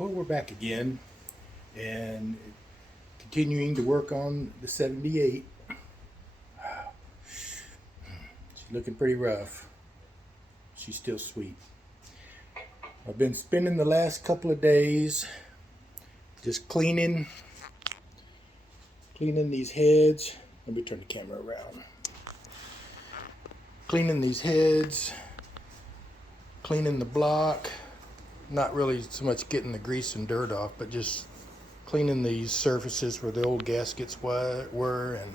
Well, we're back again and continuing to work on the 78. She's looking pretty rough. She's still sweet. I've been spending the last couple of days just cleaning these heads. Let me turn the camera around. Cleaning these heads, cleaning the block. Not really so much getting the grease and dirt off, but just cleaning these surfaces where the old gaskets were, and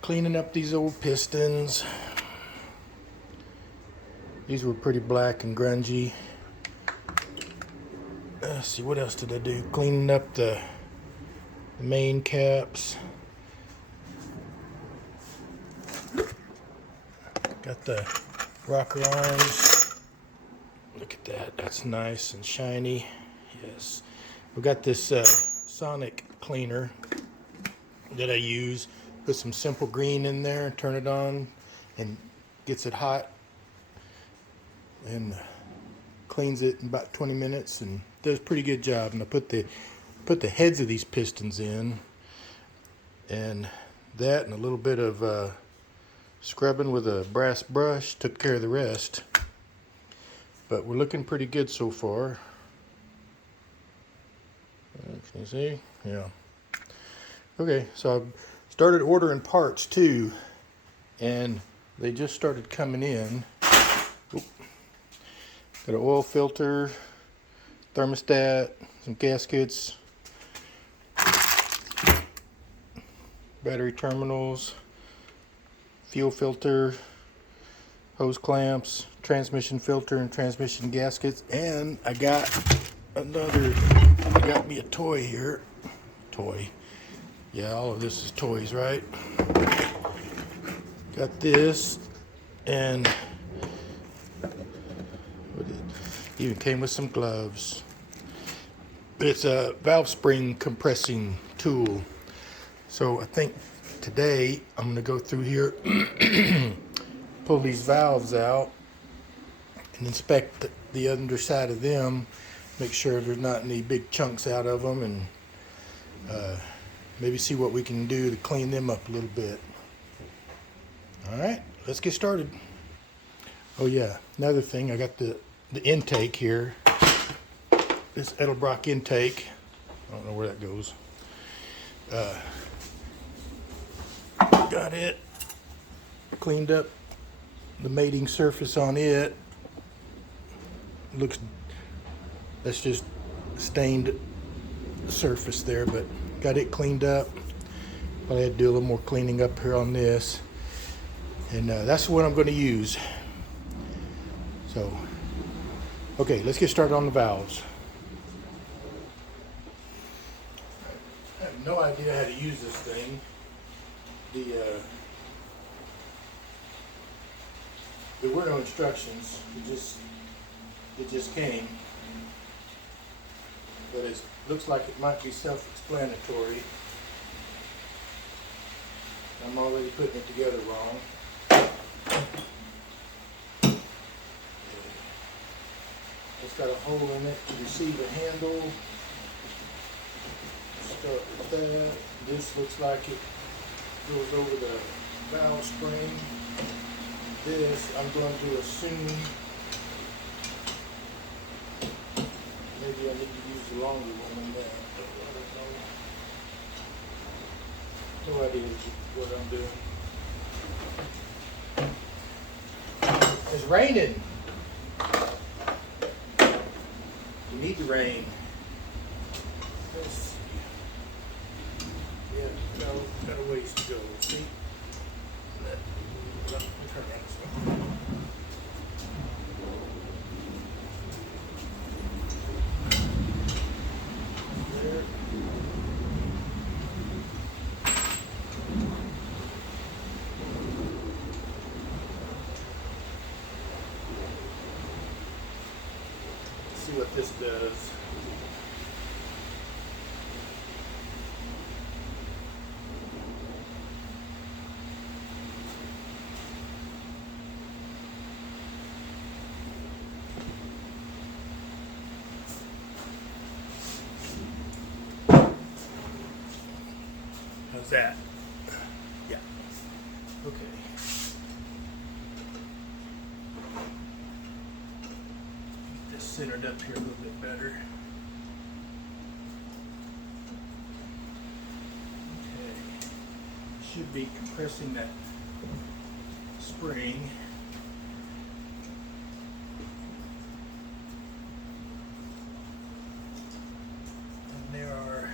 cleaning up these old pistons. These were pretty black and grungy. Let's see, what else did I do? Cleaning up the main caps. Got the rocker arms. Look at that, that's nice and shiny. Yes. We got this sonic cleaner that I use. Put some simple green in there, turn it on, and gets it hot, and cleans it in about 20 minutes and does a pretty good job. And I put the heads of these pistons in, and that and a little bit of scrubbing with a brass brush took care of the rest. But we're looking pretty good so far. Can you see? Yeah. Okay, so I started ordering parts too, and they just started coming in. Oop. Got an oil filter, thermostat, some gaskets, battery terminals, fuel filter, hose clamps, transmission filter and transmission gaskets, and I got me a toy here. Yeah, all of this is toys, right? Got this, and even came with some gloves. It's a valve spring compressing tool. So I think today I'm going to go through here, pull these valves out, and inspect the underside of them, make sure there's not any big chunks out of them, and maybe see what we can do to clean them up a little bit. All right, let's get started. Oh yeah, another thing, I got the intake here, this Edelbrock intake. I don't know where that goes. Got it cleaned up, the mating surface on it looks, that's just stained surface there, but got it cleaned up. Probably had to do a little more cleaning up here on this, and that's what I'm going to use. So okay, let's get started on the valves. I have no idea how to use this thing. There were no instructions. It just came. But it looks like it might be self-explanatory. I'm already putting it together wrong. It's got a hole in it to receive a handle. Start with that. This looks like it goes over the valve spring. This I'm going to assume maybe I need to use the longer one than that. I don't know. No idea what I'm doing. It's raining. You need the rain. Let's see. Yeah, got a ways to go. See? Let me turn that stuff. There. Let's see what this does. that? Yeah. Okay. Get this centered up here a little bit better. Okay. Should be compressing that spring. And there are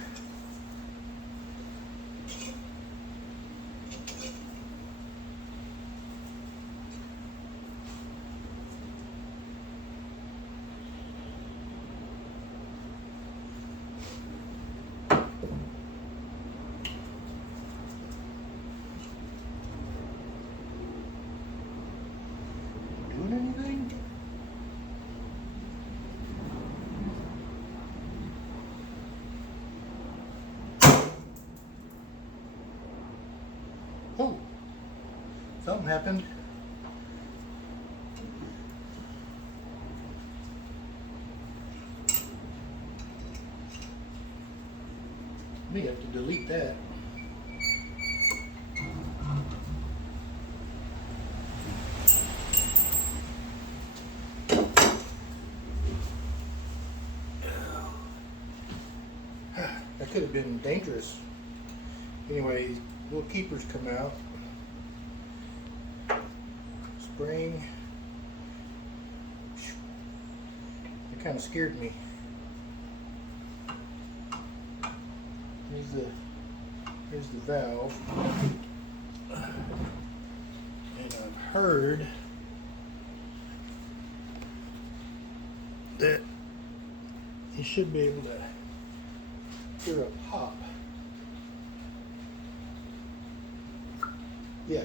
doing anything? Oh, something happened. We have to delete that. That could have been dangerous. Anyway, little keepers come out. Spring. It kind of scared me. Here's the valve. And I've heard that you should be able to hear a pop. Yeah.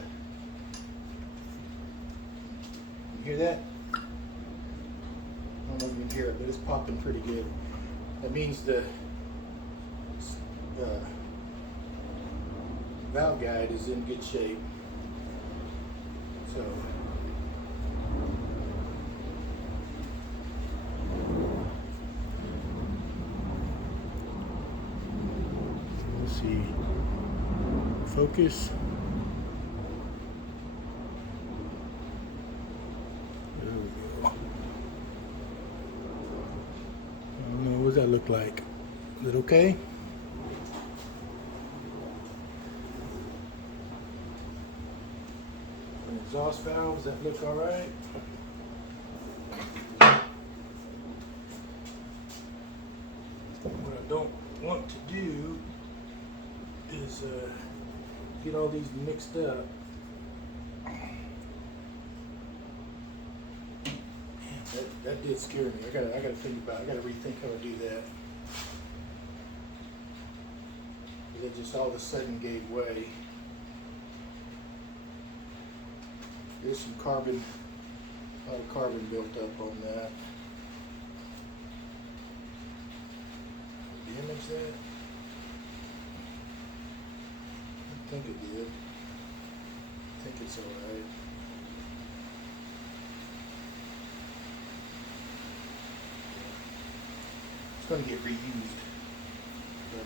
You hear that? I don't know if you can hear it, but it's popping pretty good. That means the valve guide is in good shape. So let's see. Focus. There we go. I don't know, what does that look like? Is it okay? Exhaust valves, that look all right. What I don't want to do is get all these mixed up. Man, that did scare me. I gotta think about it. I gotta rethink how to do that. It just all of a sudden gave way. There's some carbon, a lot of carbon built up on that. Damage that? I think it did. I think it's alright. It's going to get reused. But,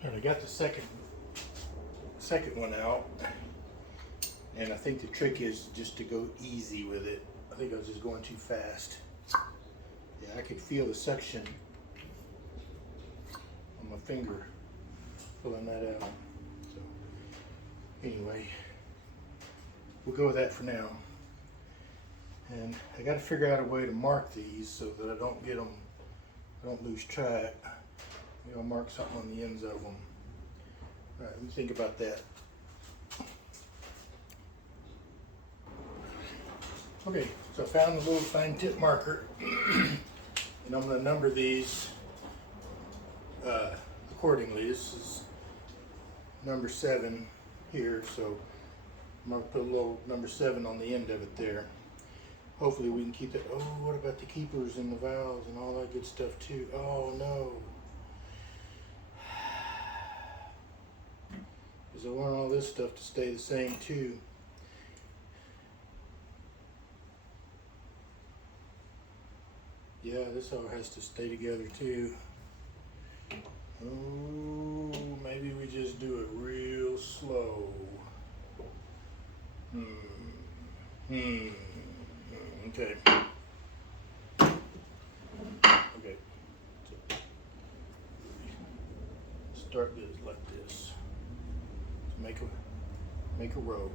and I got the second one out, and I think the trick is just to go easy with it. I think I was just going too fast. Yeah, I could feel the suction on my finger pulling that out. So anyway, we'll go with that for now. And I got to figure out a way to mark these so that I don't get them, I don't lose track. Maybe I'll mark something on the ends of them. All right, let me think about that. Okay, so I found a little fine tip marker, and I'm going to number these accordingly. This is number 7 here, so I'm going to put a little number 7 on the end of it there. Hopefully we can keep that. Oh, what about the keepers and the valves and all that good stuff too? Oh no. Because I want all this stuff to stay the same too. Yeah, this all has to stay together too. Oh, maybe we just do it real slow. Okay. Okay. So start this like this. So make a row.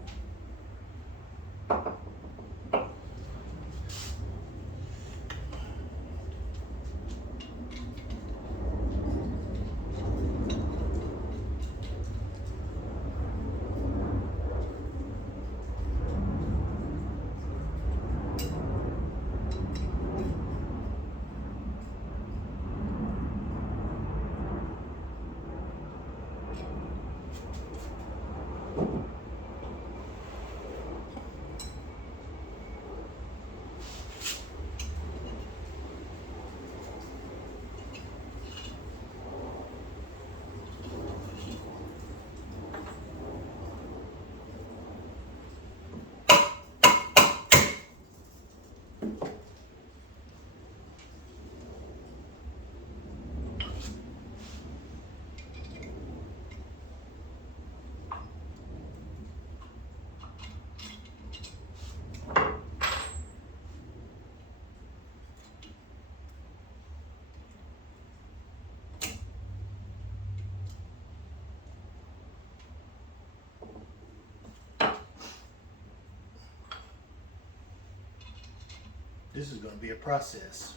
This is going to be a process.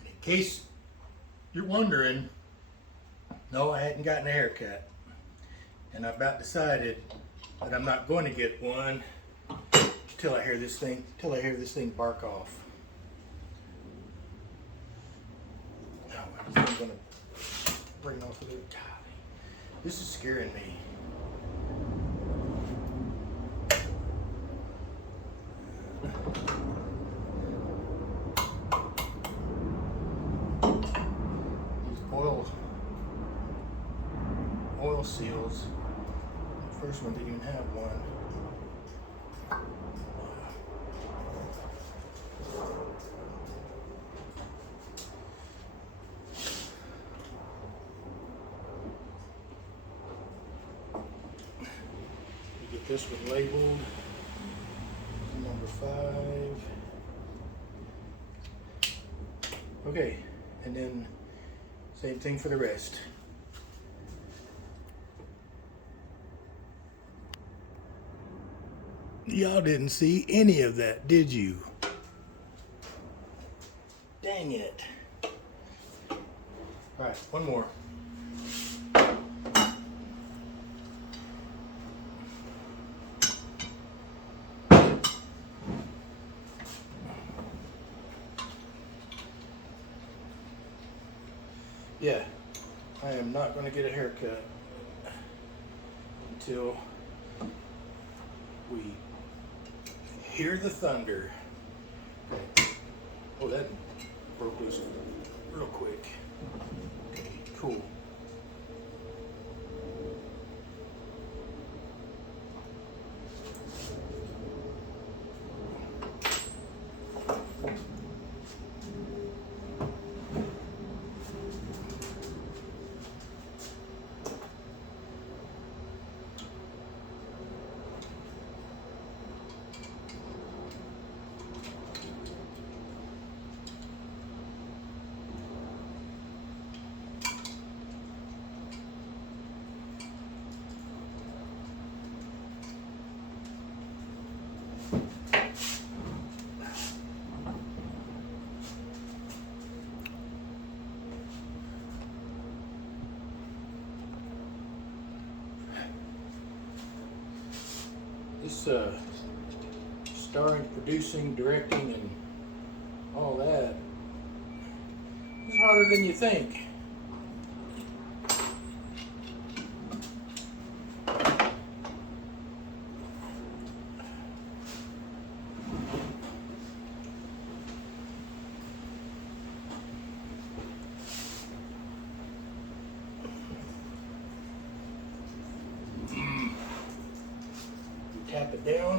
And in case you're wondering, no, I hadn't gotten a haircut. And I've about decided that I'm not going to get one till I hear this thing bark off. Now, I'm going to bring off a little tally. This is scaring me. Oil seals. The first one didn't even have one. We get this one labeled number 5. Okay, and then same thing for the rest. Y'all didn't see any of that, did you? Dang it. All right, one more. Yeah, I am not going to get a haircut until we hear the thunder. Okay. Oh, that broke loose real quick. Okay, cool. starring, producing, directing, and all that. It's harder than you think. Tap it down.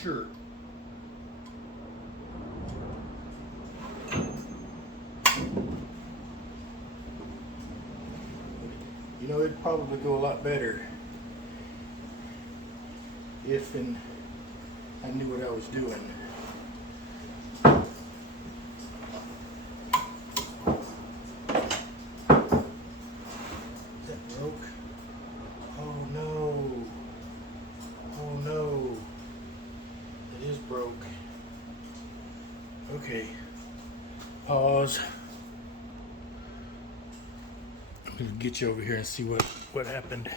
Sure. You know, it'd probably go a lot better if I knew what I was doing. Is that broke? Oh no. Oh no. It is broke. Okay. Pause. I'm gonna get you over here and see what happened.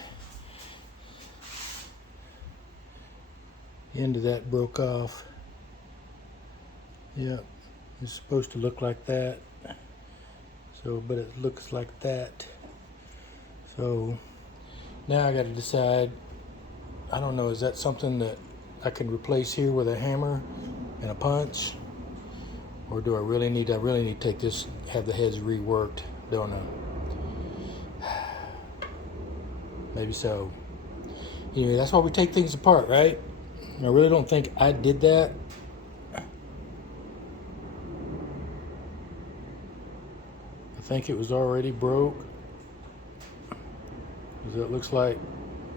The end of that broke off. Yep. It's supposed to look like that. So, but it looks like that. So now I got to decide. I don't know. Is that something that I can replace here with a hammer and a punch, or do I really need to take this, have the heads reworked? Don't know. Maybe so. Anyway, that's why we take things apart, right? I really don't think I did that. I think it was already broke. Because it looks like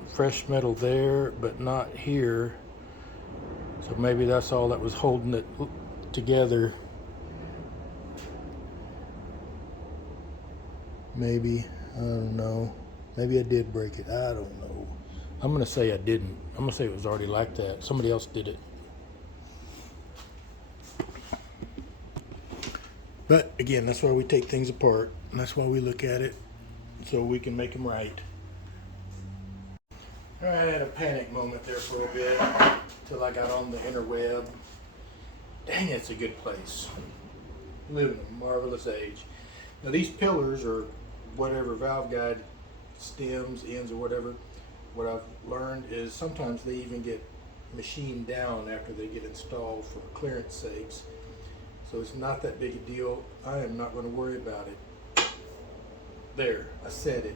fresh metal there, but not here. So maybe that's all that was holding it together. Maybe. I don't know. Maybe I did break it. I don't know. I'm going to say I didn't. I'm going to say it was already like that. Somebody else did it. But again, that's why we take things apart. And that's why we look at it, so we can make them right. I had a panic moment there for a bit till I got on the interweb. Dang, it's a good place. Live in a marvelous age. Now these pillars, or whatever valve guide stems, ends, or whatever, what I've learned is sometimes they even get machined down after they get installed for clearance sakes. So it's not that big a deal. I am not going to worry about it. There, I said it.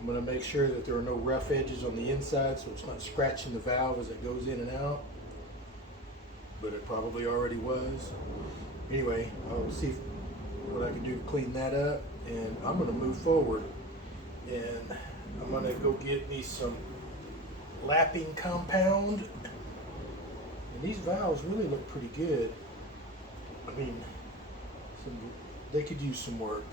I'm going to make sure that there are no rough edges on the inside so it's not scratching the valve as it goes in and out. But it probably already was. Anyway, I'll see what I can do to clean that up, and I'm going to move forward. And I'm going to go get me some lapping compound. And these valves really look pretty good. I mean, they could use some work.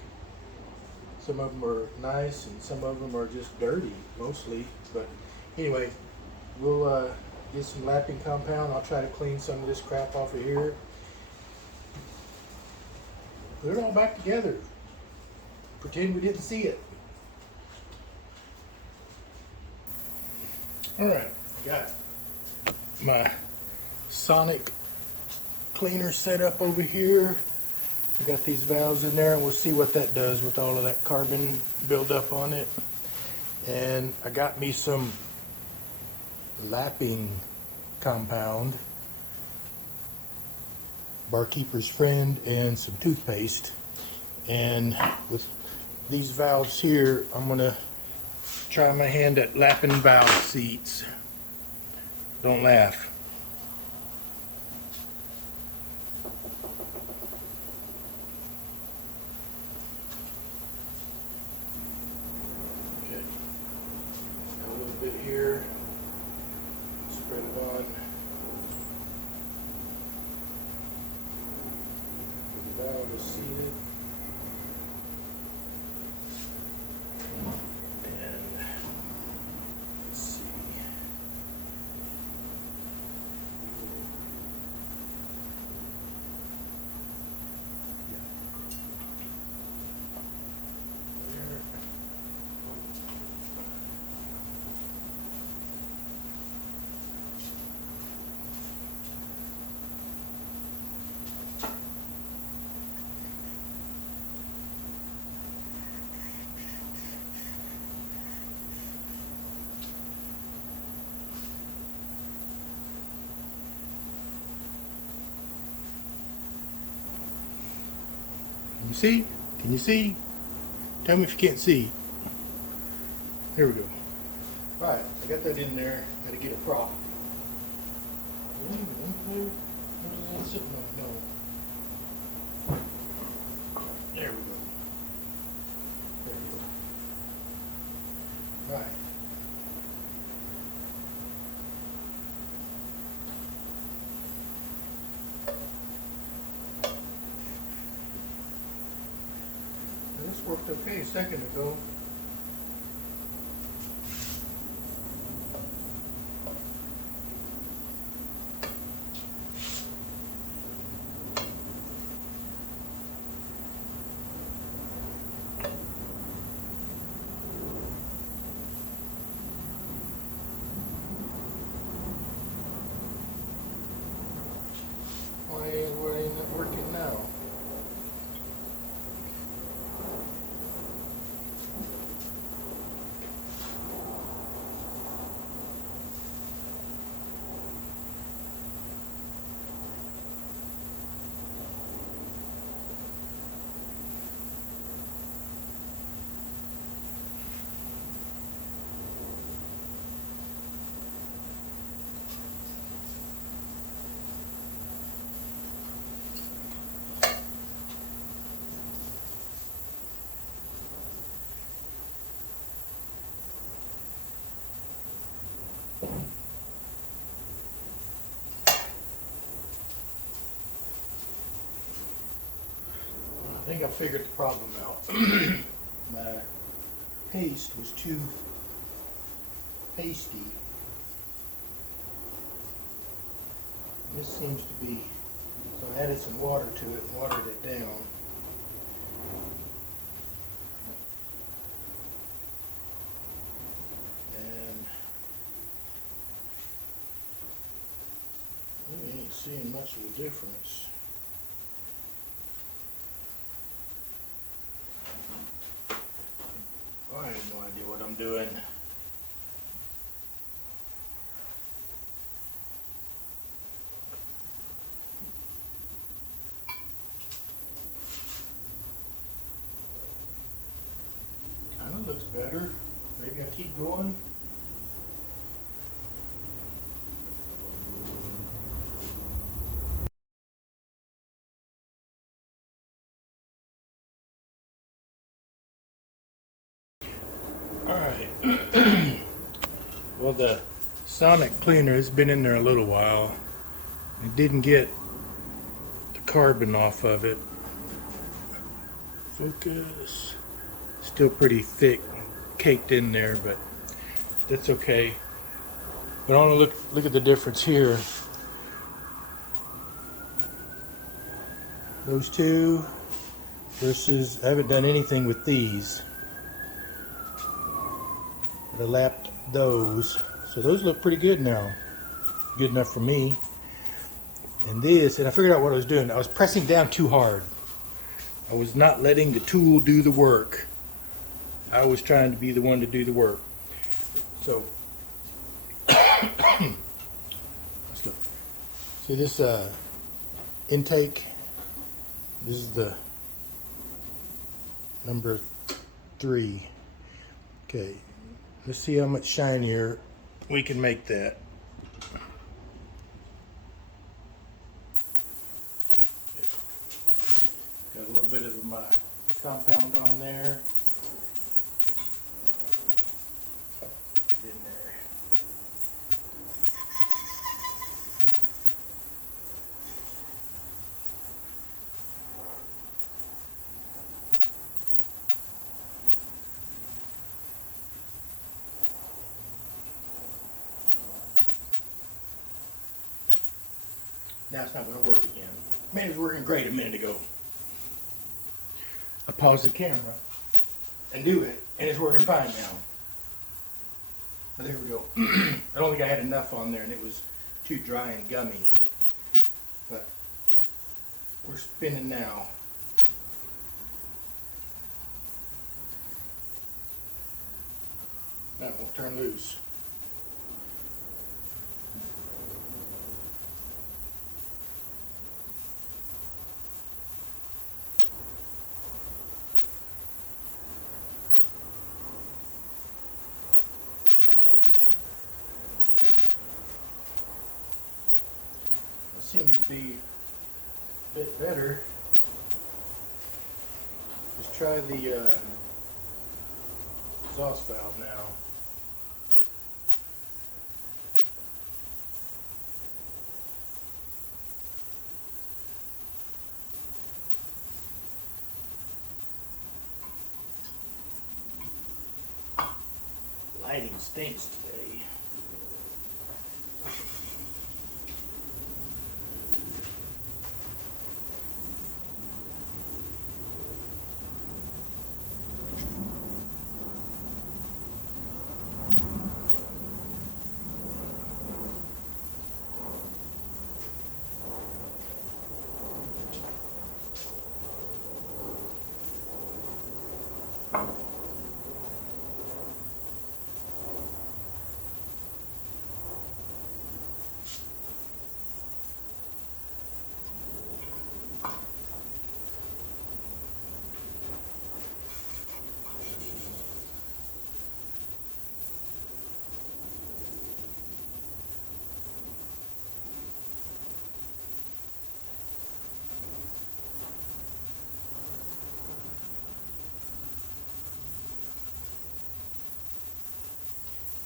Some of them are nice and some of them are just dirty, mostly. But anyway, we'll get some lapping compound. I'll try to clean some of this crap off of here. Put it all back together. Pretend we didn't see it. All right, I got my sonic cleaner set up over here. I got these valves in there, and we'll see what that does with all of that carbon buildup on it. And I got me some lapping compound, barkeeper's friend, and some toothpaste. And with these valves here, I'm gonna try my hand at lapping valve seats. Don't laugh. Okay. A little bit here. Spread it on. The valve is seated. See? Can you see? Tell me if you can't see. Here we go. Alright, I got that in there. Gotta get a prop. Is it even in there? What is it sitting on? No. There we go. There we go. Alright. This worked okay a second ago. Why ain't it working now? I think I figured the problem out. My paste was too pasty. This seems to be, so I added some water to it and watered it down. And I ain't seeing much of a difference. I have no idea what I'm doing. Kind of looks better. Maybe I keep going. Alright. Well, the sonic cleaner has been in there a little while. It didn't get the carbon off of it. Focus. Still pretty thick, caked in there, but that's okay. But I want to look at the difference here. Those two versus, I haven't done anything with these. But I lapped those. So those look pretty good now. Good enough for me. And this, and I figured out what I was doing. I was pressing down too hard. I was not letting the tool do the work. I was trying to be the one to do the work. So, let's look. See this intake? This is the number 3. Okay, let's see how much shinier we can make that. Got a little bit of my compound on there. In there. Now it's not going to work again. Man, it was working great a minute ago. I paused the camera and do it, and it's working fine now. But there we go. I don't think I had enough on there, and it was too dry and gummy. But we're spinning now. That won't turn loose. seems to be a bit better. Let's try the exhaust valve now. Lighting stinks today.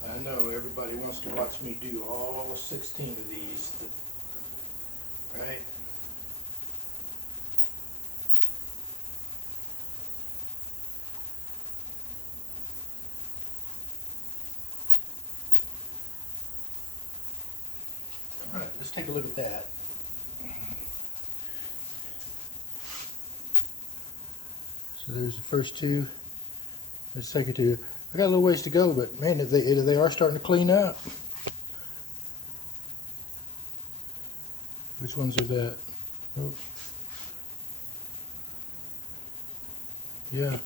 I know everybody wants to watch me do all 16 of these, right? All right, let's take a look at that. So there's the first two, the second two. I got a little ways to go, but man, if they are starting to clean up. Which ones are that? Oh. Yeah.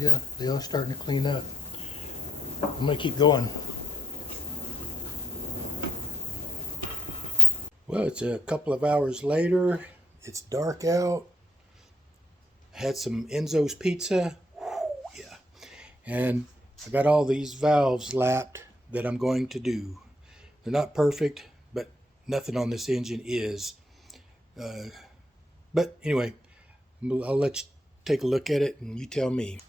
Yeah, they are starting to clean up. I'm gonna keep going. Well, it's a couple of hours later. It's dark out. Had some Enzo's pizza. Yeah. And I got all these valves lapped that I'm going to do. They're not perfect, but nothing on this engine is. But anyway, I'll let you take a look at it and you tell me.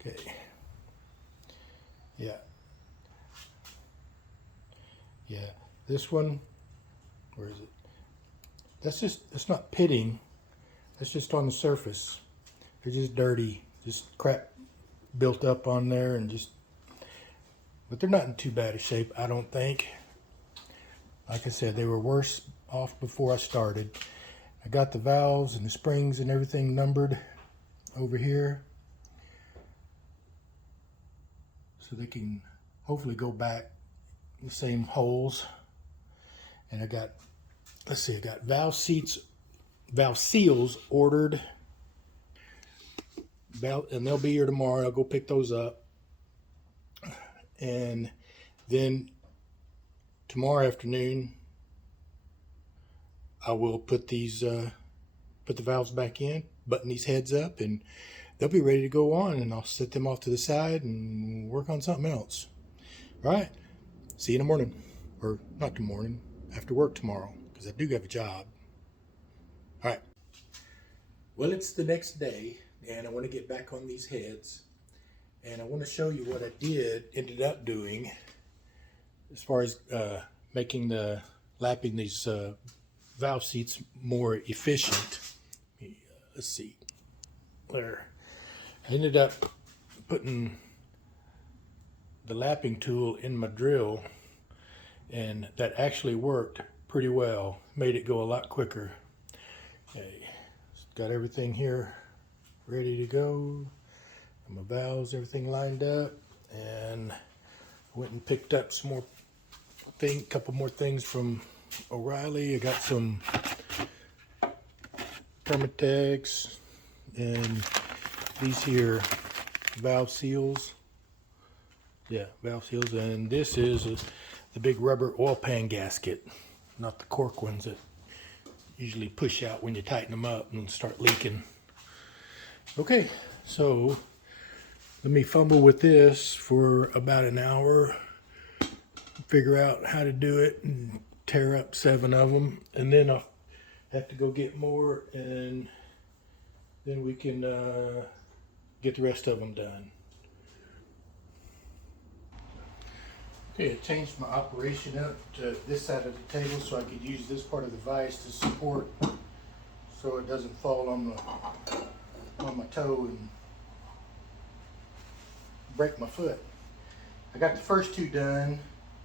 Okay. Yeah. Yeah. This one, where is it? That's not pitting. That's just on the surface. They're just dirty. Just crap built up on there and just, but they're not in too bad a shape, I don't think. Like I said, they were worse off before I started. I got the valves and the springs and everything numbered over here, so they can hopefully go back in the same holes. And I got, let's see, I got valve seals ordered, and they'll be here tomorrow. I'll go pick those up. And then tomorrow afternoon, I will put these, put the valves back in, button these heads up, and they'll be ready to go on, and I'll set them off to the side and work on something else. All right. See you in the morning, or not the morning, after work tomorrow, because I do have a job. All right. Well, it's the next day, and I want to get back on these heads, and I want to show you what I ended up doing as far as lapping these valve seats more efficient. Let's see. There. I ended up putting the lapping tool in my drill, and that actually worked pretty well. Made it go a lot quicker. Okay. Got everything here ready to go. My valves, everything lined up, and I went and picked up some more couple more things from O'Reilly. I got some Permatex and these here valve seals. Yeah, valve seals, and this is the big rubber oil pan gasket, not the cork ones that usually push out when you tighten them up and start leaking. Okay, so let me fumble with this for about an hour, figure out how to do it, and tear up 7 of them, and then I'll have to go get more, and then we can get the rest of them done. Okay, I changed my operation up to this side of the table so I could use this part of the vise to support so it doesn't fall on my toe and break my foot. I got the first 2 done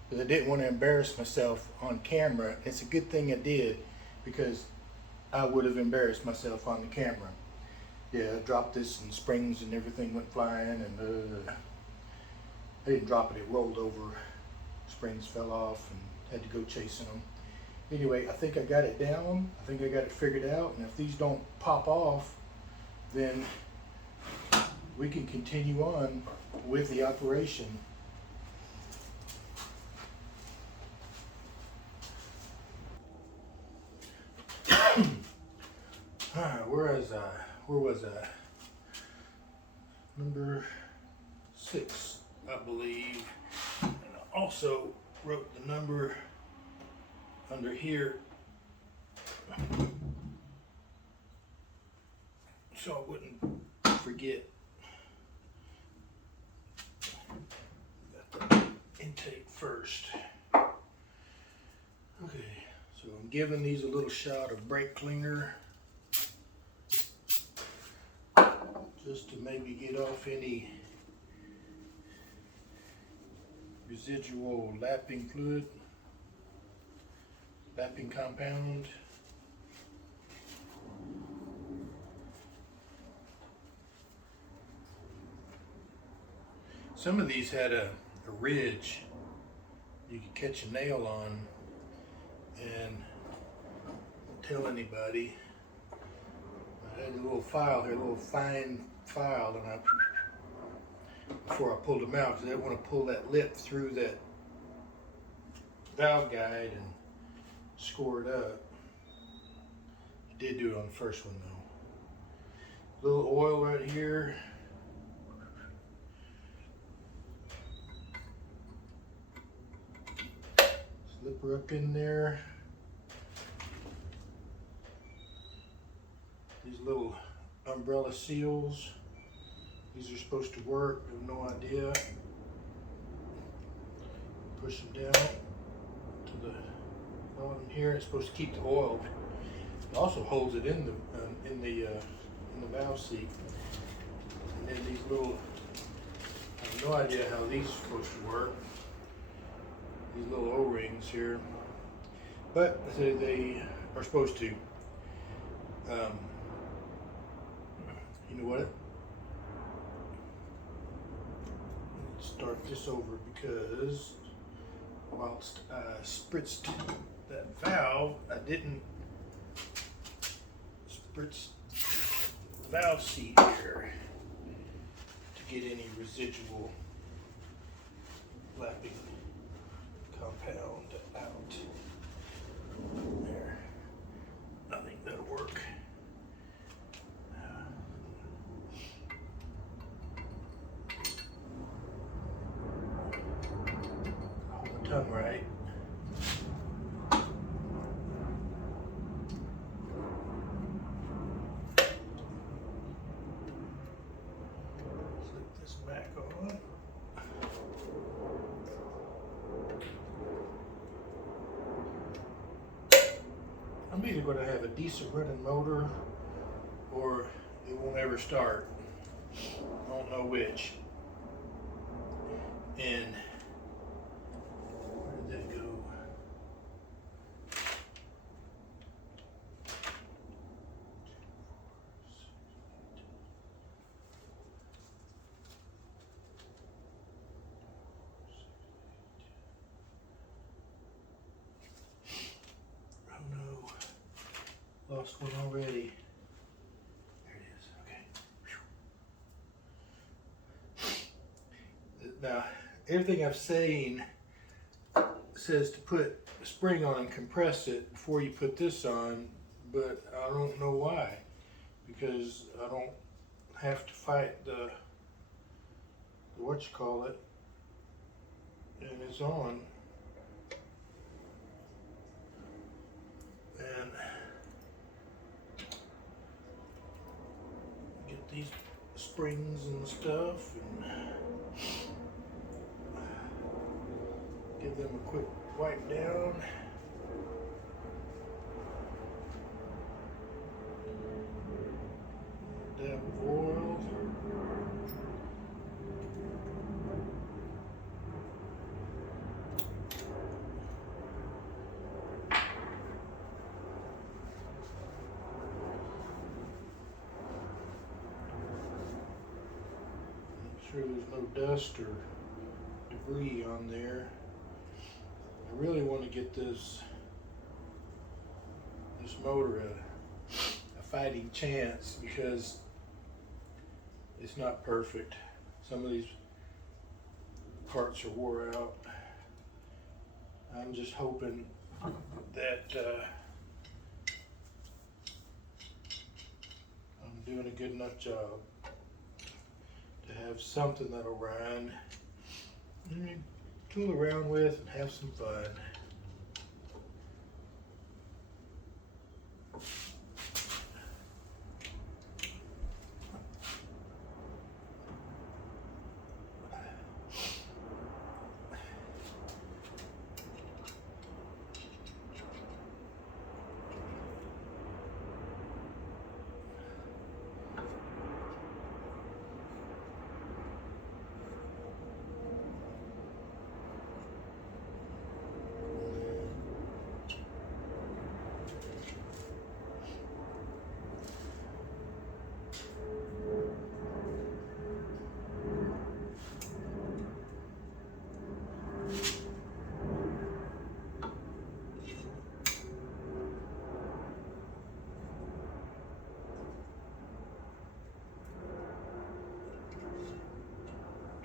because I didn't want to embarrass myself on camera. It's a good thing I did because I would have embarrassed myself on the camera. Yeah, I dropped this and springs and everything went flying, and I didn't drop it, it rolled over. Springs fell off and had to go chasing them. Anyway, I think I got it down. I think I got it figured out, and if these don't pop off, then we can continue on with the operation. Where was I? Number 6, I believe. And I also wrote the number under here so I wouldn't forget. Got the intake first. Okay, so I'm giving these a little shot of brake cleaner just to maybe get off any residual lapping fluid, lapping compound. Some of these had a ridge you could catch a nail on, and don't tell anybody. I had a little file here, a little fine file, and before I pulled them out, because I didn't want to pull that lip through that valve guide and score it up. I did do it on the first one though. A little oil right here. Slip her up in there. These little umbrella seals. These are supposed to work, I have no idea. Push them down to the bottom here. It's supposed to keep the oil. It also holds it in the valve seat. And then these little, I have no idea how these are supposed to work. These little O-rings here, but they are supposed to. You know what? Let's start this over because whilst I spritzed that valve, I didn't spritz the valve seat here to get any residual lapping compound out. There. I think that'll work. Hold the tongue right. Slip this back on. I'm either going to have a decent running motor or it won't ever start. I don't know which. And where did that go? Lost one already. There it is. Okay. Now, everything I've seen says to put a spring on and compress it before you put this on, but I don't know why. Because I don't have to fight the whatchamacallit, and it's on. And get these springs and stuff and give them a quick wipe down. Dab of oil. Make sure there's no dust or debris on there. I really want to get this motor a fighting chance because it's not perfect. Some of these parts are wore out. I'm just hoping that I'm doing a good enough job to have something that'll run and tool around with and have some fun.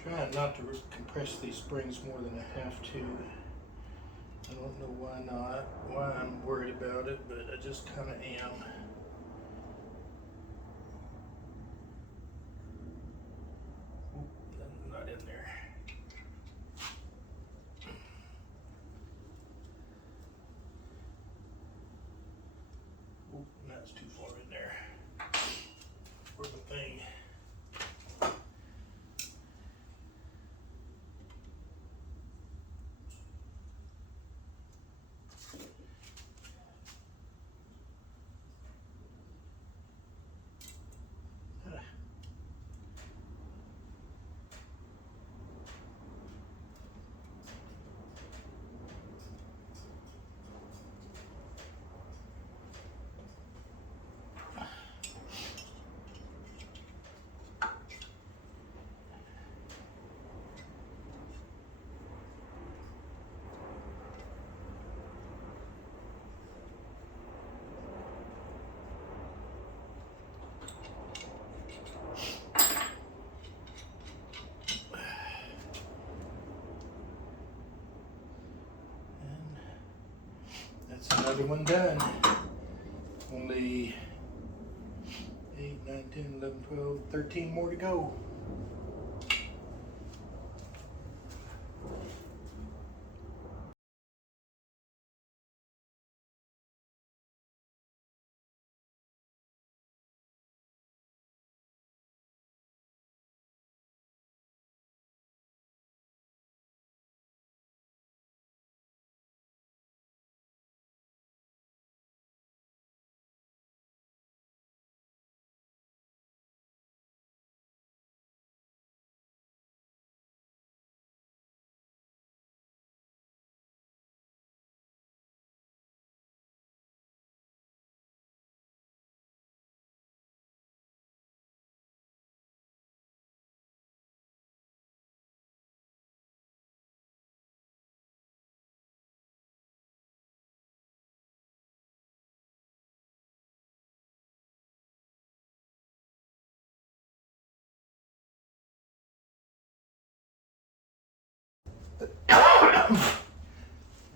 Trying not to compress these springs more than I have to. I don't know why not, why I'm worried about it, but I just kind of am. Oop, that's not in there. Oop, that's too far in there. Where's the thing? That's another one done. Only 8, 9, 10, 11, 12, 13 more to go.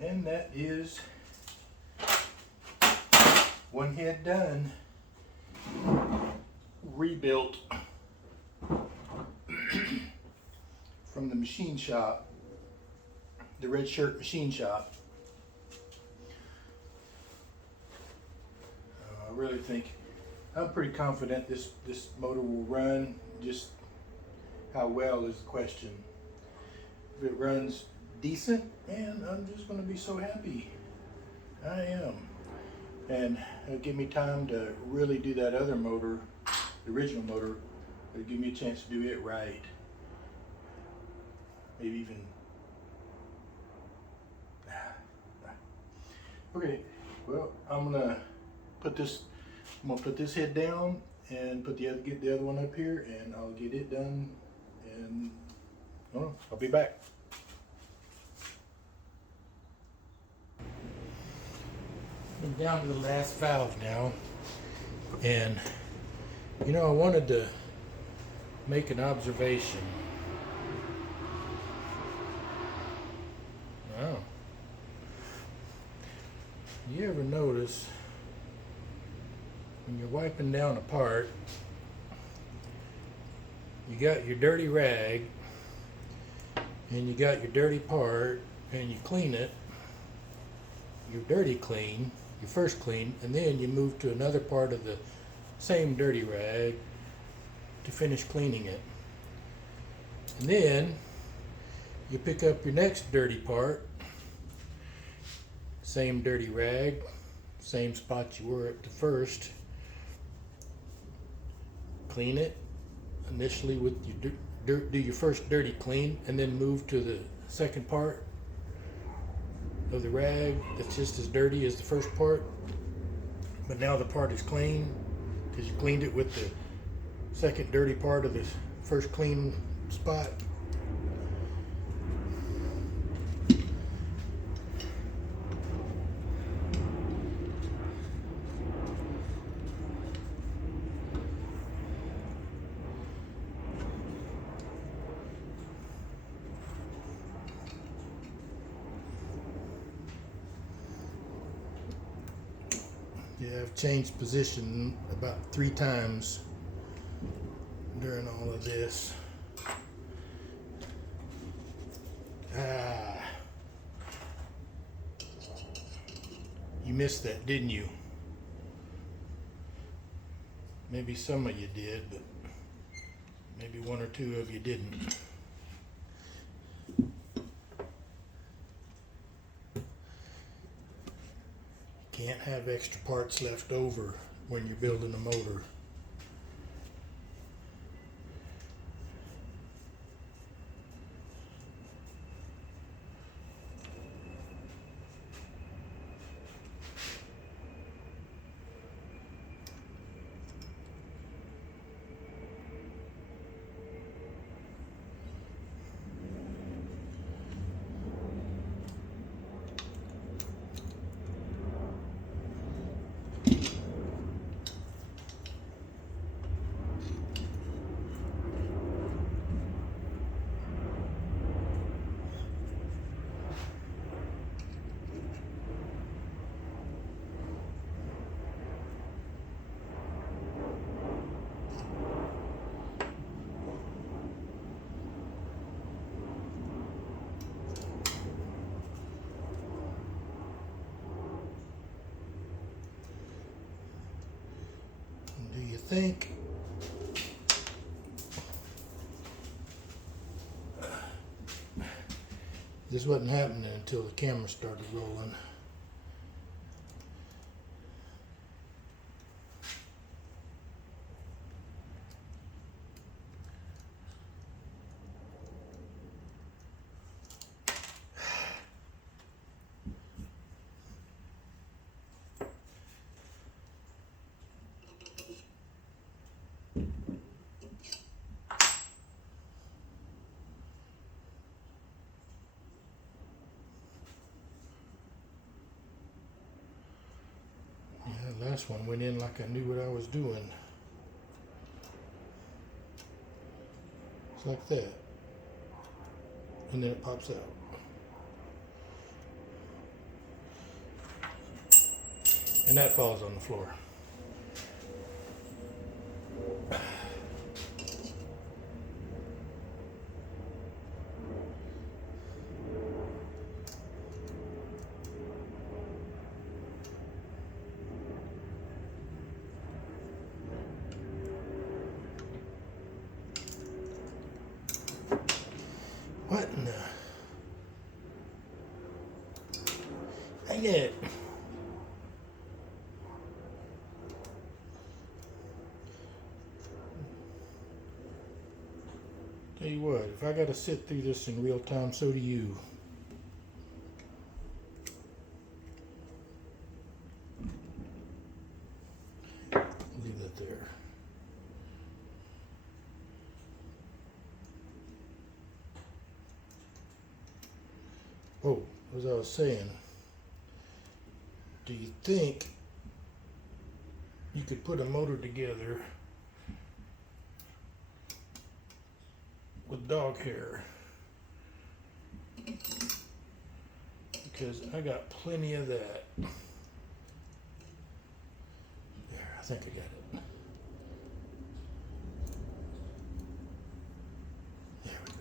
And that is one head done. Rebuilt. from the machine shop, the Red Shirt machine shop. I really think, I'm pretty confident this motor will run. Just how well is the question. If it runs decent, man, I'm just going to be so happy. I am. And it'll give me time to really do that other motor, the original motor. It'll give me a chance to do it right. Maybe even. Okay, well, I'm gonna put this head down and get the other one up here, and I'll get it done, and I'll be back. I'm down to the last valve now, and I wanted to make an observation. Wow. You ever notice when you're wiping down a part, you got your dirty rag and you got your dirty part, and you clean it, your dirty clean, you first clean, and then you move to another part of the same dirty rag to finish cleaning it. And then you pick up your next dirty part, same dirty rag, same spot you were at the first, clean it initially with your do your first dirty clean, and then move to the second part of the rag that's just as dirty as the first part, but now the part is clean because you cleaned it with the second dirty part of the first clean spot. Yeah, I've changed position about 3 times during all of this. You missed that, didn't you? Maybe some of you did, but maybe 1 or 2 of you didn't. Can't have extra parts left over when you're building a motor. Do you think this wasn't happening until the camera started rolling? Yeah, last one went in like I knew what I was doing. It's like that. And then it pops out. And that falls on the floor. What in the... Dang it. Tell you what, if I gotta sit through this in real time, so do you. Leave that there. Oh, as I was saying, do you think you could put a motor together with dog hair? Because I got plenty of that. There, I think I got it. There we go.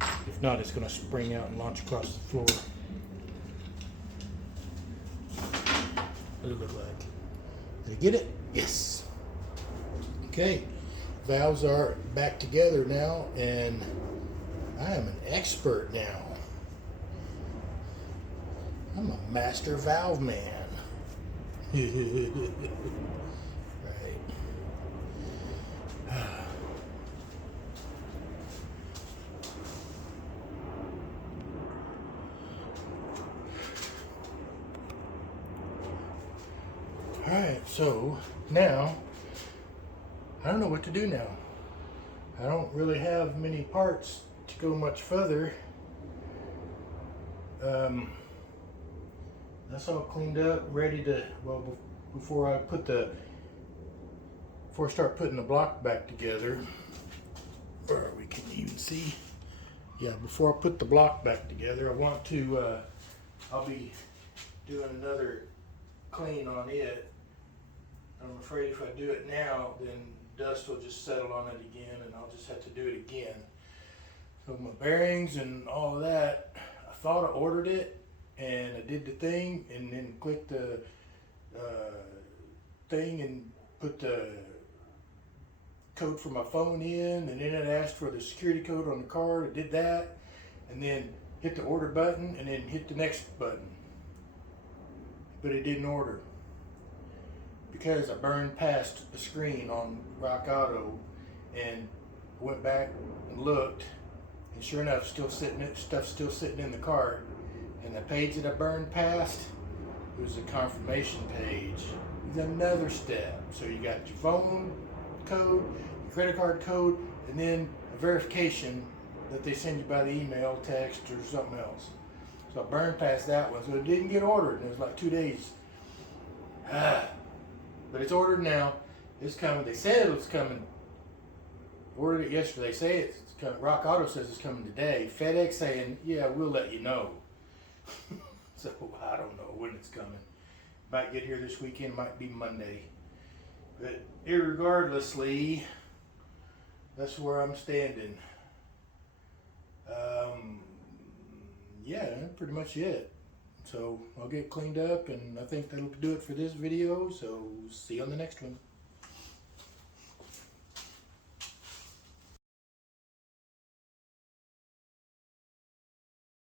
Yeah. If not, it's going to spring out and launch across the floor. What does it look like? Did I get it? Yes. Okay. Valves are back together now, and I am an expert now. I'm a master valve man. Right. Alright, so now I don't know what to do now. I don't really have many parts to go much further. That's all cleaned up, ready to, well, before I start putting the block back together, or we can even see, yeah, before I put the block back together, I want to, I'll be doing another clean on it. I'm afraid if I do it now, then dust will just settle on it again, and I'll just have to do it again. So my bearings and all of that, I thought I ordered it, and I did the thing, and then clicked the thing and put the code for my phone in, and then it asked for the security code on the card. I did that, and then hit the order button, and then hit the next button. But it didn't order because I burned past the screen on Rock Auto, and went back and looked, and sure enough, stuff's still sitting in the cart. And the page that I burned past, it was a confirmation page. It's another step. So you got your phone code, your credit card code, and then a verification that they send you by the email, text, or something else. So I burned past that one. So it didn't get ordered, and it was like 2 days. But it's ordered now. It's coming. They said it was coming. Ordered it yesterday. They say it's coming. Rock Auto says it's coming today. FedEx saying, yeah, we'll let you know. So I don't know when it's coming. Might get here this weekend, might be Monday. But irregardlessly, that's where I'm standing. Yeah, that's pretty much it. So I'll get cleaned up, and I think that'll do it for this video. So see you on the next one.